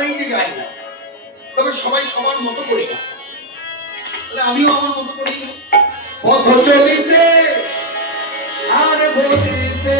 নেই যে গাই না, তবে সবাই সবার মতো করে গায়। তাহলে আমিও আমার মতো করে গাই। পথ চলিতে আর বলিতে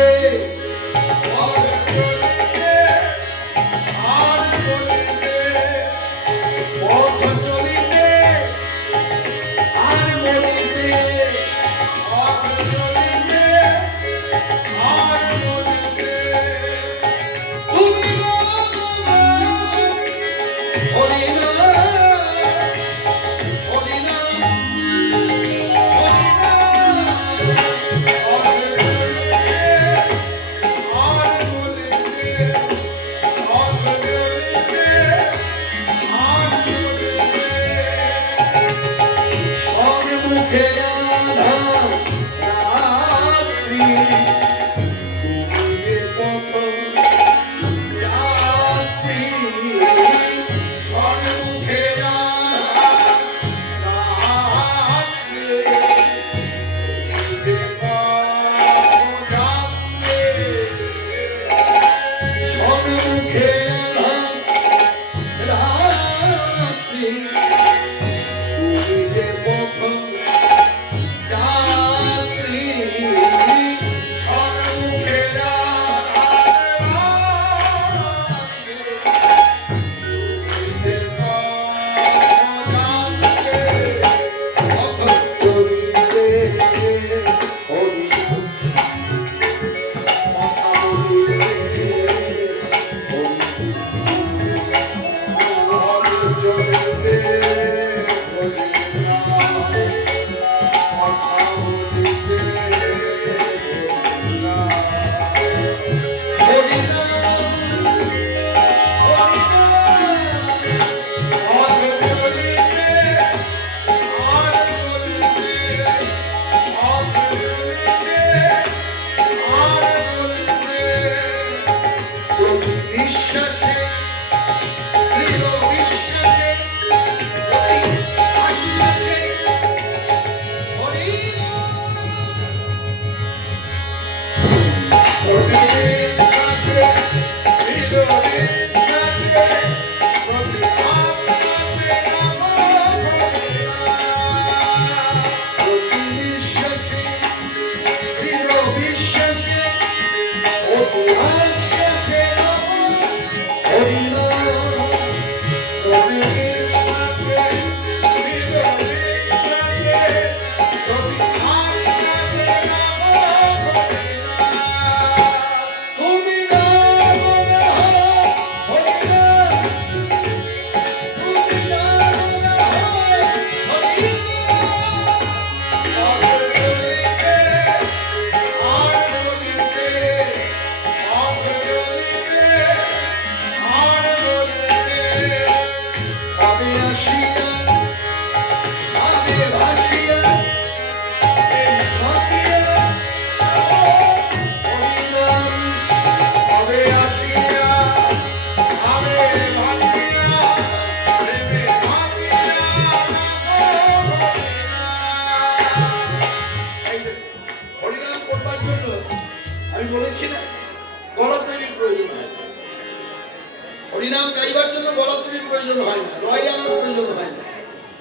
হরিনাম গাইবার জন্য গলা তৈরির প্রয়োজন হয় না, রয় আনার প্রয়োজন হয় না।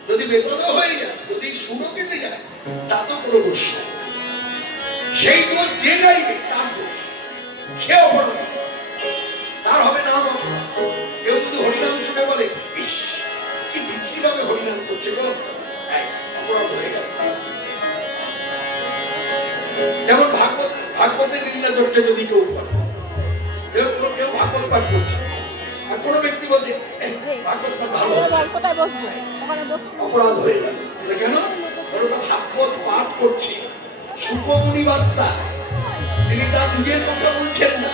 যদি বেতনও হয়ে যায়, যদি সুরও কেটে যায়, তা তো কোনো দোষ নেই। সেই দোষ যে গাইবে তার দোষ, সে অপরাধী, তার হবে নাম অপরাধ। কেউ যদি হরিনাম শুনে বলে ইস কি বিচ্ছি ভাবে হরিনাম করছে গো, অপরাধ হয়ে গেল। যেমন ভাগবতের নিন্দা চর্চা যদি কেউ করে, কেউ ভাগবত পাঠ করছে, আর কোনো ব্যক্তি বলছে ভাগবত পাঠ ভালো, অপরাধ হয়ে গেল। কেন? ভাগবত পাঠ করছে সুখমুনি বার্তা, তিনি তার নিজের কথা বলছেন না,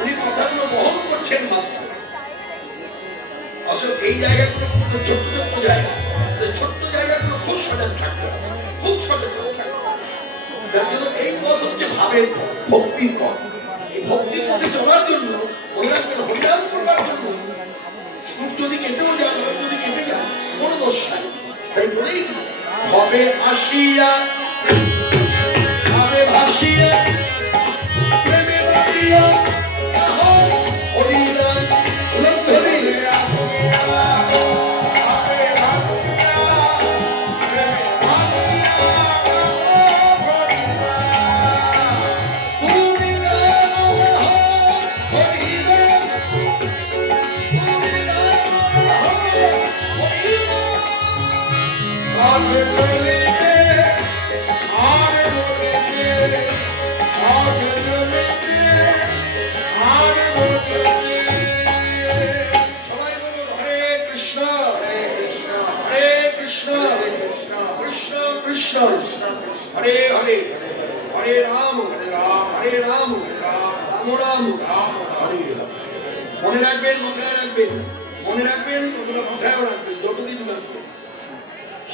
উনি কথাগুলো বহন করছেন মাত্র। আসলে এই জায়গাগুলো ছোট্ট ছোট্ট জায়গা, ছোট্ট জায়গাগুলো খুব সজাগ থাকতে হবে, খুব সচেতন থাকতে হবে। যার জন্য এই পথ হচ্ছে ভাবের পথ, ভক্তির পথ। এই ভক্তির পথে চলার জন্য, হরিনাম করবার জন্য সুর যদি কেটেও যান, যদি কেটে যান, কোনো দোষ নাই। তাই বলেই দিল হবে আসিয়া, হবে ভাসিয়া, প্রেমে বাঁধিয়া, হরিনাম উলধ্বনি হরি হরি। মনে রাখবেন, মাথায় রাখবেন, মনে রাখবেন, কথাটা মাথায়ও রাখবেন, যতদিন বাঁচবেন।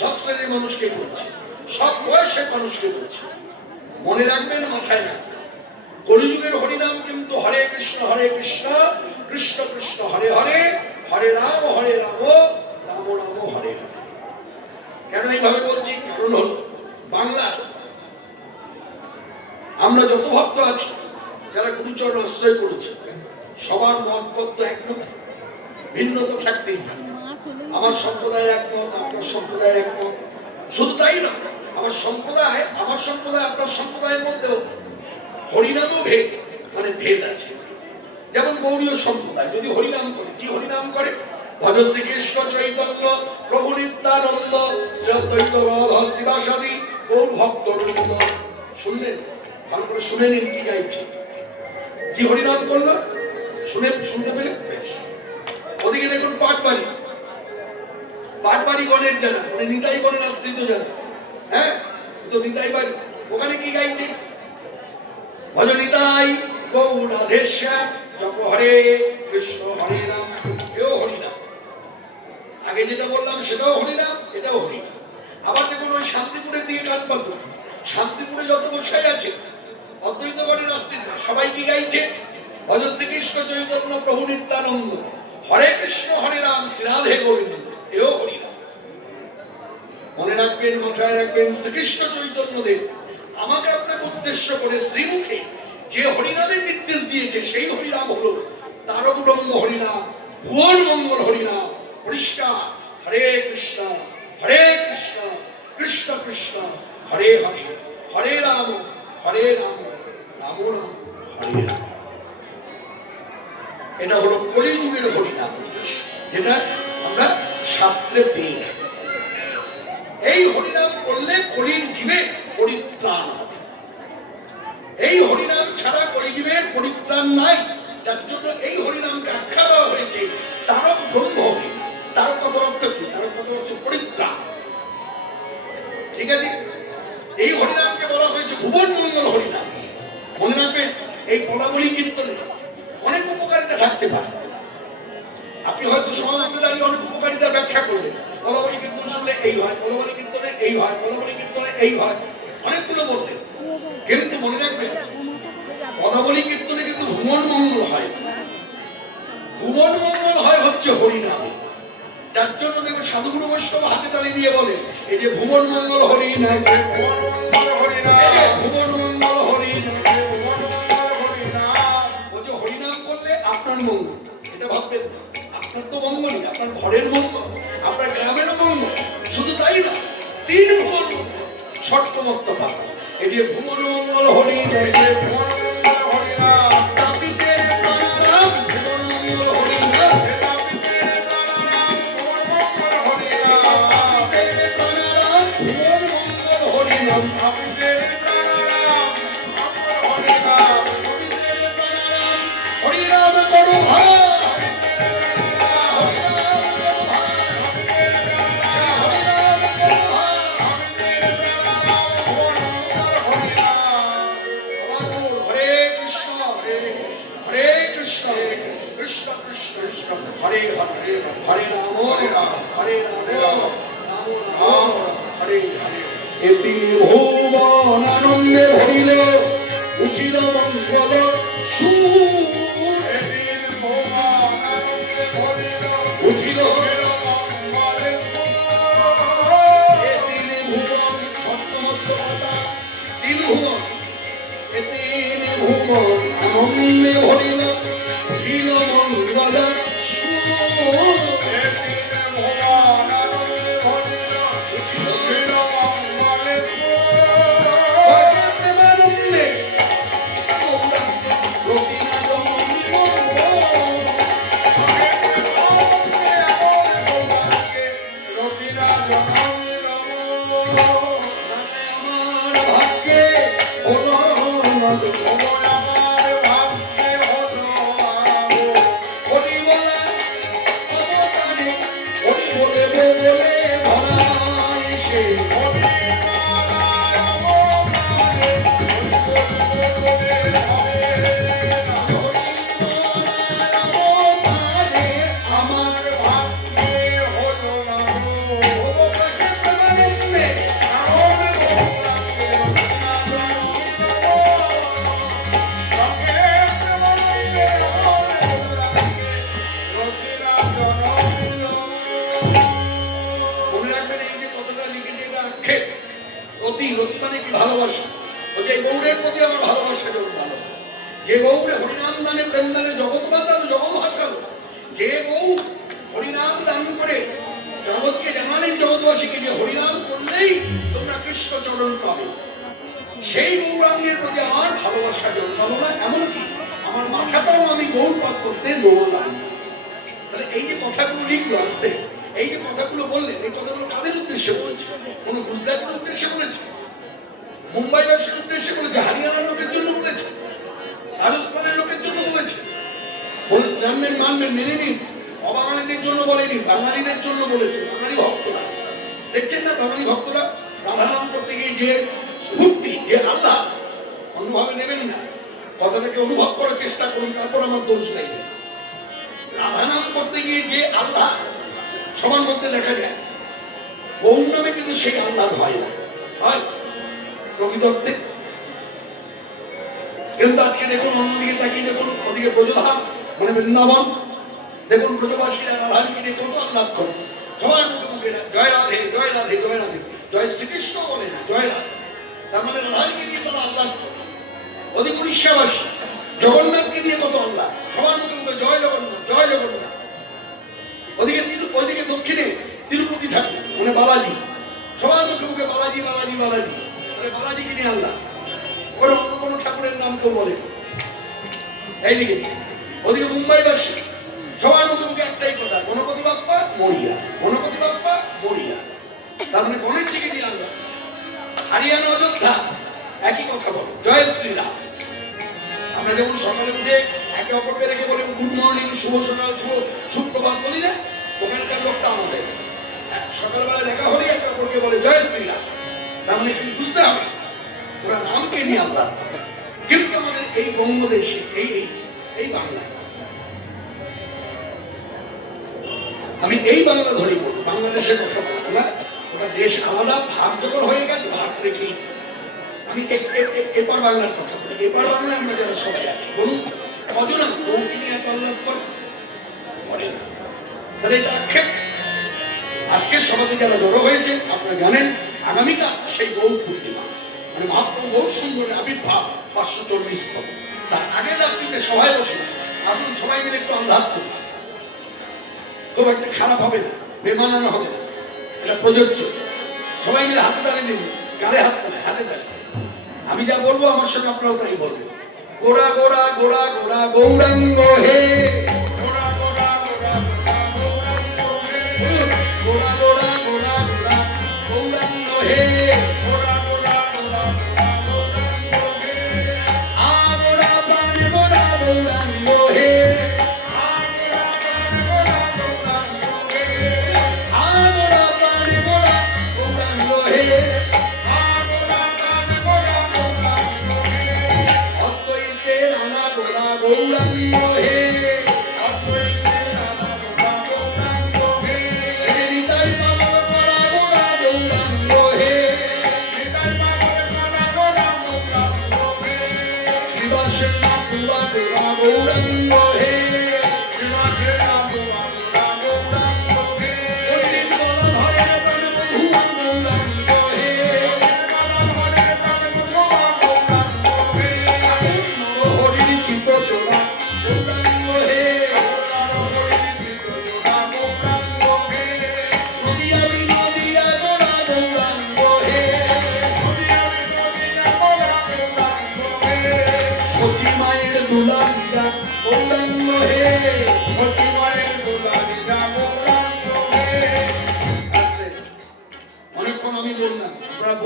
সব শ্রেণীর মানুষকে বলছি, সব বয়সের মানুষকে বলছি, মনে রাখবেন, মাথায় রাখবেন। কলিযুগের হরিনাম কিন্তু হরে কৃষ্ণ কৃষ্ণ কৃষ্ণ হরে হরে, হরে রাম রাম রাম হরে হরে। কেন এইভাবে বলছি? কারণ হলো বাংলা আমরা যত ভক্ত আছি, যারা গুরুচরণ আশ্রয় করেছে, সবার মতপথ তো এক নয়, ভিন্নতা থাকতেই পারে। আমার সম্প্রদায়ের একমত, আপনার সম্প্রদায়ের একমত, শুধু তাই না, আমার সম্প্রদায় আপনার সম্প্রদায়ের মধ্যেও হরিনামও ভেদ, মানে ভেদ আছে। যেমন গৌড়ীয় সম্প্রদায় যদি হরিনাম করে, কি হরিনাম করে? ভজ শ্রীকৃষ্ণ চৈতন্য প্রভু নিত্যানন্দ শ্রী অদ্বৈত গদাধর শিবাসাদি গৌর ভক্ত বৃন্দ। শুনলেন? ভালো করে শুনে নিন কি গাইছে, কি হরিনাম করলো, শুনতে পেলে বেশ। ওদিকে দেখুন পাটবাড়ি গণের যারা, মানে নিতাই গণের আশ্রিত যারা, হ্যাঁ তো নিতাই বাড়ি, ওখানে কি গাইছে? ভজ নিতাই গৌরাধেশ্যাম জপ হরে কৃষ্ণ হরে রাম। এও হরিনাম। আগে যেটা বললাম সেটাও হরিনাম, এটাও হরিনাম। আবার দেখুন ওই শান্তিপুরের দিকে কান পাতুন, শান্তিপুরে যত গোসাই আছে অদ্বৈত গণের আশ্রিত, সবাই কি গাইছে? ভজ শ্রীকৃষ্ণ চৈতন্য প্রভু নিত্যানন্দ হরে কৃষ্ণ হরে রাম শ্রী রাধে গোবিন্দ। এও হরিনাম। মনে রাখবেন, মাথায় রাখবেন, শ্রীকৃষ্ণ চৈতন্য দেব আমাকে আপনাকে উদ্দেশ্য করে শ্রীমুখে যে হরিনামের নির্দেশ দিয়েছে, সেই হরিনাম হলো তারক ব্রহ্ম হরিনাম, ভুবন মঙ্গল হরিনাম। পরিষ্কার হরে কৃষ্ণ কৃষ্ণ কৃষ্ণ হরে হরে, হরে রাম রাম রাম হরে হরে। এটা হলো কলিযুগের হরিনাম, যেটা আমরা শাস্ত্রে পেয়ে থাকি। এই হরিনাম করলে কলির জীবে পরিত্রাণ হবে। এই হরিনাম ছাড়া কলিজীবের পরিত্রাণ নাই। যার জন্য এই হরিনামকে আখ্যা দেওয়া হয়েছে তারক ব্রহ্ম হরিনাম। তার কথার অর্থ কি? তার কথা হচ্ছে পরিত্রাণ। ঠিক আছে? এই হরিনামকে বলা হয়েছে ভুবন মঙ্গল হরিনাম। মনে রাখবেন, এই পদাবলী কীর্তনে অনেক উপকারিতা থাকতে পারে। আপনি হয়তো সমাজে দাঁড়িয়ে অনেক উপকারিতার ব্যাখ্যা করলেন, পদাবলী কীর্তন শুনলে এই হয়, পদাবলী কীর্তনে এই হয়, পদাবলী কীর্তনে এই হয়, অনেকগুলো বললেন। কিন্তু মনে রাখবেন, পদাবলী কীর্তনে কিন্তু ভুবন মঙ্গল হয়। ভুবন মঙ্গল হয় হচ্ছে হরিনামে। যার জন্য দেখো সাধুগুরু বৈষ্ণব হাতে তালি দিয়ে বলে, এই যে ভুবন মঙ্গল হরিনাম, ভুবন মঙ্গল হরিনাম। বলছে হরিনাম করলে আপনার মঙ্গল, এটা ভাববেন। আপনার তো মঙ্গলই, আপনার ঘরের মঙ্গল, আপনার গ্রামের মঙ্গল। শুধু তাই না, 3 ভুবন মঙ্গল, ষষ্ঠমত্ত পাতা। এই যে ভুবন মঙ্গল হরিনাম, তাপিতে প্রাণারাম ভুবন মঙ্গল হরিনাম, তাপিতে প্রাণারাম ভুবন মঙ্গল হরিনাম, তাপিতে প্রাণারাম হরিনাম করো ভাই। হরে হরে, হরে রাম রাম রাম হরে হরে। এতি ভুবন আনন্দে ভরিল, উঠিল মঙ্গল সুর। এতির ভুবন আনন্দে ভরিল, উঠিল মঙ্গল সুর। এতির ভুবন সপ্তমত্ত পাতা, 3 ভুবন। এতির ভুবন আনন্দে ভরিল, উঠিল মঙ্গল যে গৌড়ের প্রতি আমার ভালোবাসা জন্মালো, যে গৌড়ে হরিনাম দানে প্রেম দানে জগৎ বাঁচালো, জগৎ ভাসালো, যে গৌড় হরিনাম দান করে জগৎকে জানালেন, জগৎবাসীকে যে হরিনাম করলেই তোমরা কৃষ্ণ চরণ পাবে, সেই গৌরাঙ্গের প্রতি আমার ভালোবাসা জন্মালো না। এমনকি আমার মাথাটাও আমি গৌরপাত করতে নোয়ালাম। তাহলে এই যে কথাগুলো লিখলো আসতে, এই যে কথাগুলো বললেন, এই কথাগুলো কাদের উদ্দেশ্যে বলেছে? কোন গুজরাটের উদ্দেশ্যে বলেছে, মুম্বাইবাসীর উদ্দেশ্যে বলেছে, হরিয়ানার লোকের জন্য বলেছে, রাজস্থানের লোকের জন্য বলেছে? জানবেন, মানবেন, মেনে নিন। অবাঙালিদের জন্য বলেনি, বাঙালিদের জন্য বলেছে। বাঙালি ভক্তরা দেখছেন না, বাঙালি ভক্তরা রাধা নাম করতে গিয়ে যে স্ফূর্তি, যে আল্লাহ, অন্যভাবে নেবেন না, কথাটাকে অনুভব করার চেষ্টা করুন, তারপর আমার দোষ নেই। রাধা নাম করতে গিয়ে যে আল্লাহ সবার মধ্যে দেখা যায়, গৌর নামে কিন্তু সেই আল্লাহ হয় না, হয় প্রকৃত অর্থে। কিন্তু আজকে দেখুন, অন্যদিকে তাকিয়ে দেখুন, ওদিকে ব্রজধাম মানে বৃন্দাবন, দেখুন ব্রজবাসীরা রাধাকে নিয়ে কত আহ্লাদ করে, সবার মুখে মুখে জয় রাধে, জয় রাধে, জয় রাধে, জয় শ্রীকৃষ্ণ বলে না, জয় রাধে। তার মানে রাধাকে নিয়ে তারা আহ্লাদ করে। ওদিকে উড়িষ্যাবাসী জগন্নাথকে নিয়ে কত আহ্লাদ, সবার মুখে মুখে জয় জগন্নাথ, জয় জগন্নাথ। ওদিকে দক্ষিণে তিরুপতি ঠাকুর মানে বালাজি, সবার মুখে মুখে বালাজি, বালাজি, বালাজি, মানে বালাজিকে নিয়ে আহ্লাদ। ওরা অন্য কোনো ঠাকুরের নাম কেউ বলে। এইদিকে ওদিকে মুম্বাইবাসী সবার মুখে মুখে একটাই কথা, গণপতি বাপ্পা মরিয়া, গণপতি বাপ্পা মরিয়া, তার মানে গণেশজিকে নিয়ে আনলাম। হরিয়ানা অযোধ্যা একই কথা বলে, জয় শ্রীরাম। আমরা যেমন সকালে উঠে একে অপরকে রেখে বলি গুড মর্নিং, শুভ সকাল, সুপ্রভাত বলি না, ওখানকার লোকটা আমাদের সকালবেলা দেখা হলে একে অপরকে বলে জয় শ্রীরাম। তার মানে কি বুঝতে হবে, ওরা রামকে নিয়ে আনলাম। কিন্তু আমাদের এই বঙ্গদেশে, এই বাংলায়, আমি এই বাংলা ধরেই বলবো, বাংলাদেশের কথা বলবো না, ওটা দেশ আলাদা, ভাগ যখন হয়ে গেছে ভাগ রেখেই আমি এপার বাংলার কথা বলি। এপার বাংলায় আমরা যারা সবাই আছি, বলুন কজন বউকে নিয়ে এত আহ্লাদ করে না? তাহলে এটা আক্ষেপ। আজকের সমাজে যারা জড়ো হয়েছে, আপনারা জানেন আগামীকাল সেই গৌর পূর্ণিমা, মানে মহাপ্রভু গৌর সুন্দরের আবির্ভাব 540তম। তার আগের রাত্রিতে সবাই বসে আসুন, সবাই মিলে একটু আহ্লাদ করি। খুব একটা খারাপ হবে না, বেমানানো হবে না, এটা প্রযোজ্য। সবাই মিলে হাতে দাঁড়িয়ে দিন, গালে হাত দাঁড়ায়, হাতে দাঁড়িয়ে। আমি যা বলবো আমার সঙ্গে আপনারাও তাই বলবেন। গোড়া গোড়া গোড়া গোড়া গৌরাঙ্গ হে, গোড়া গোড়া গোড়া গোড়া গোড়া গোড়া গোড়া গৌরাঙ্গ হে, গোড়া গোড়া গোড়া গৌরাঙ্গ হে, আ গোড়া প্রাণ গোড়া গৌরাঙ্গ হে,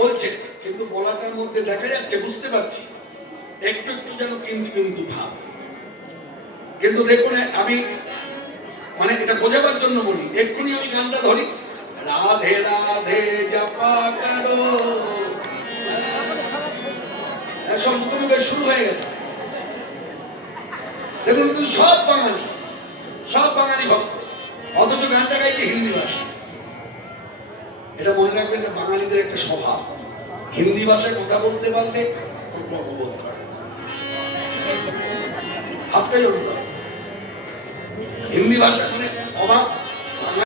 বলছেন কিন্তু বলাটার মধ্যে দেখা যাচ্ছে, বুঝতে পারছি একটু একটু যেন কিন্তু কিন্তু ভাব। কিন্তু দেখুন, আমি মানে এটা বোঝাবার জন্য বলি, এক্ষুনি আমি গানটা ধরি, রাধে রাধে জপা করো, সব মুখে শুরু হয়ে গেছে। দেখুন কিন্তু সব বাঙালি ভক্ত, অথচ গানটা গাইছে হিন্দি ভাষা। এটা মনে রাখবেন না, বাঙালিদের একটা স্বভাব, হিন্দি ভাষায় কথা বলতে পারলে গর্ববোধ করে, ভাবটাই অন্য। হিন্দি ভাষা মানে অবাক